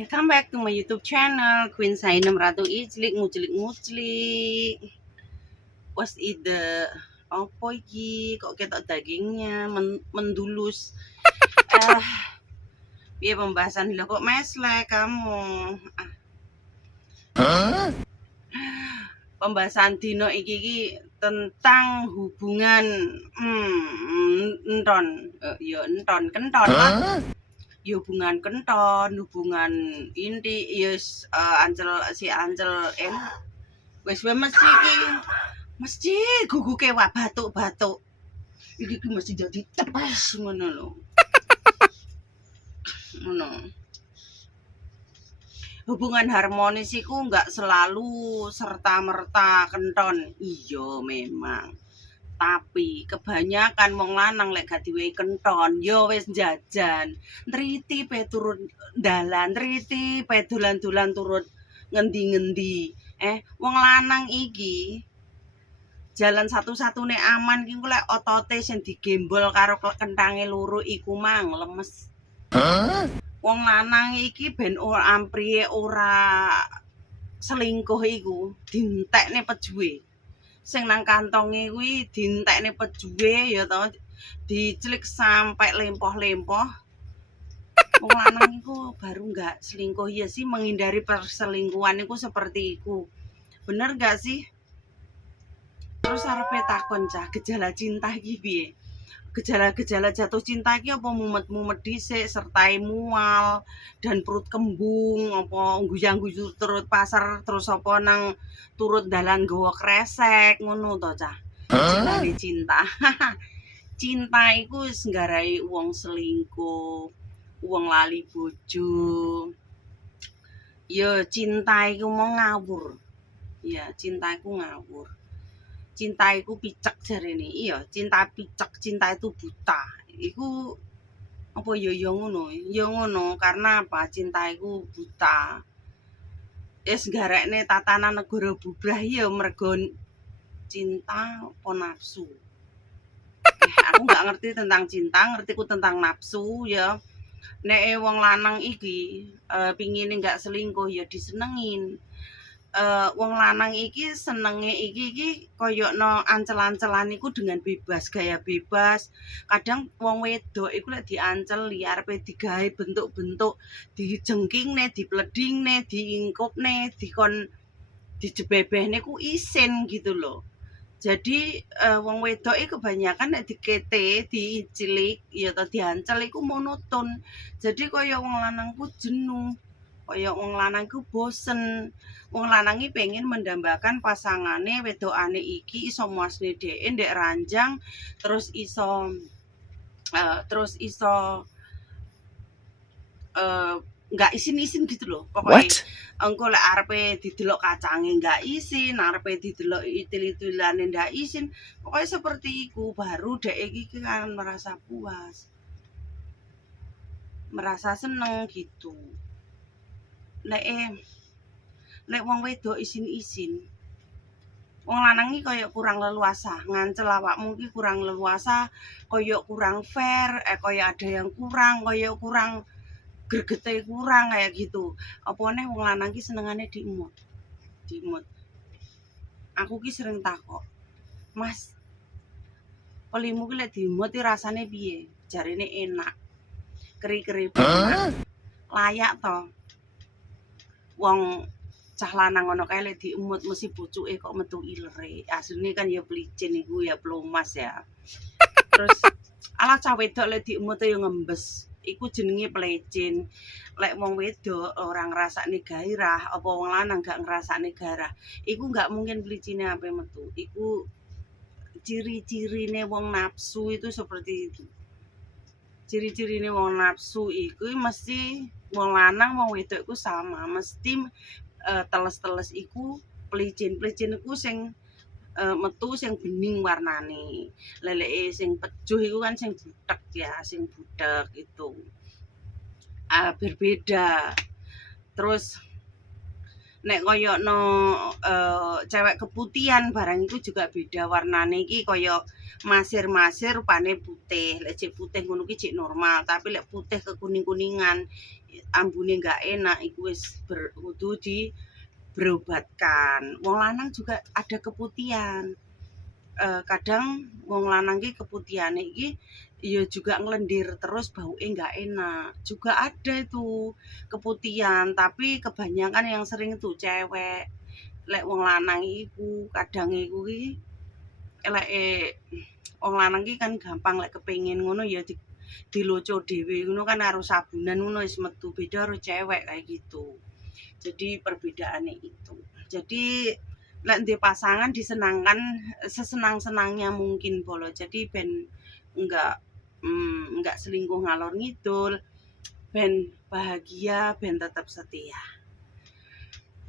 Welcome back to my YouTube channel, Queen Sainem Ratu Ijlik, nguclik. What's ide? Apa iki? Kok ketok dagingnya mendulus? Piye pembahasan lo kok meslek kamu? Pembahasan dino iki tentang hubungan enton, enton kenton lah. Hubungan kenton, hubungan inti, Ancel enak. Wes mesti guguke wak batuk-batuk. Iki mesti jadi tepes ngono lho. Ngono. Hubungan harmonis iku enggak selalu serta-merta kenton. Iya memang. Tapi kebanyakan wong lanang lek gak diwehi kenton, ya wis jajan. Nriti pe turun dalan, nriti pe dolan-dolan turun ngendi-ngendi. Wong lanang iki jalan satu-satune aman ki lek otote sing digembol karo kentange loro iku mang lemes. Wong lanang iki ben ora ampriye ora selingkuh iku dientekne pejuwe. Sing nang kantonge kuwi dientekne pejuwe ya to, dicelik sampai lempoh-lempoh. Wong lanang iku baru enggak selingkuh ya sih, menghindari perselingkuhan iku seperti iku. Bener gak sih? Terus arepe takon cah, gejala cinta iki piye? Gejala-gejala jatuh cinta iki apa mumet-mumet dhisik, sertai mual dan perut kembung, apa guyang-guyu turut pasar, terus apa nang turut dalan gawa kresek ngono to cah. Gejalane cinta. Cinta iku wis nggarai wong selingkuh, wong lali bojo. Ya cinta iku mau ngawur. Ya cinta iku ngawur. Cinta iku picek jarene. Iya, cinta picek, cinta itu buta. Iku apa ya ngono. Ya ngono karena apa? Cinta iku buta. Wis garekne tatanan negara bubrah ya mergo cinta apa nafsu. Aku nggak ngerti tentang cinta, ngertiku tentang nafsu ya. Nek wong lanang iki pingine nggak selingkuh ya disenengin. Wong lanang iki senenge iki koyokno ancel-ancelan iku dengan bebas, gaya bebas. Kadang wong wedok iku lek dianceli arepe digawe bentuk-bentuk, dijengkingne, dipledingne, diingkupne, dikon dijebebehne ku isin gitu loh. Jadi wong wedok iki kebanyakan nek dikete, dicilik ya to diancel iku monoton. Jadi kaya wong lanang ku jenuh. Kaya wong lanang ku bosen. Wong lanang iki pengen mendambakan pasangane wedokane iki iso muasne dhek ndek ranjang terus iso nggak isin-isin gitu loh. Pokoknya engko lek arepe didelok kacange nggak isin, arepe didelok itil-itilane ndak isin. Pokoknya seperti iku baru dhek iki kan merasa puas. Merasa seneng gitu. Lek wong wedok isin-isin, wong lanang iki kaya kurang leluasa, ngancel awakmu iki kurang leluasa, kaya kurang fair, kaya ada yang kurang, kaya kurang gregete kurang kayak gitu. Apa neh wong lanang iki senengane diemut. Aku ki sering takok, "Mas, pelimu ki lek diemut iki rasane piye?" Jarine enak. Keri-keri layak to. Wong cah lanang ngono kae lek diemut mesti pucuke kok metu ilere. Asline kan ya plicin iku ya plomas ya. Terus ala cah wedok lek diemut ya ngembes. Iku jenenge plecin. Lek wong wedok ora ngrasakne gairah, apa wong lanang gak ngrasakne gairah, iku gak mungkin plicine ampe metu. Iku ciri-cirine wong nafsu itu seperti itu. Ciri-cirine wong nafsu iku mesti wong lanang wong wedok iku sama, mesti teles-teles iku plicin iku sing metu sing bening warnane. Leleke sing pejuh iku kan sing butek ya, sing butek itu. Berbeda. Terus nek koyokno cewek keputihan barang itu juga beda warnane iki kaya masir-masir rupane putih. Lek cek putih ngono ki cek normal, tapi lek putih kekuning-kuningan ambune nggak enak iku wis kudu berobatkan. Wong lanang juga ada keputihan. Kadang wong lanang ki keputiane iki ya juga ngelendir terus bauke nggak enak. Juga ada itu keputihan, tapi kebanyakan yang sering tuh cewek. Lek wong lanang iku kadang iku ki eleke wong lanang ki kan gampang lek kepengin ngono ya diloco dhewe ngono kan karo sabunan ngono wis metu. Beda karo cewek kayak gitu. Jadi perbedaannya itu. Jadi lek ndek pasangan disenangkan sesenang-senangnya mungkin polo. Jadi ben enggak enggak selingkuh ngalor ngidul, ben bahagia, ben tetap setia.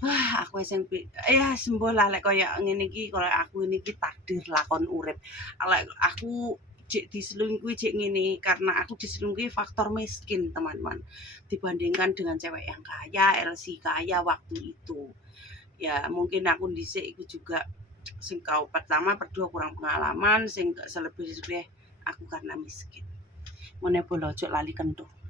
Wah, aku sing ya sembuh lah lek koyo ngene iki, koyo aku ini iki takdir lakon urip. Lek aku jek diselingkuhi jek ngene karena aku diselingkuhi faktor miskin, teman-teman. Dibandingkan dengan cewek yang kaya, LC kaya waktu itu. Ya mungkin aku dhisik iku juga sing kau pertama, kedua kurang pengalaman, sing selebih-selebih aku karena miskin. Ngene pula ojo lali kentuh.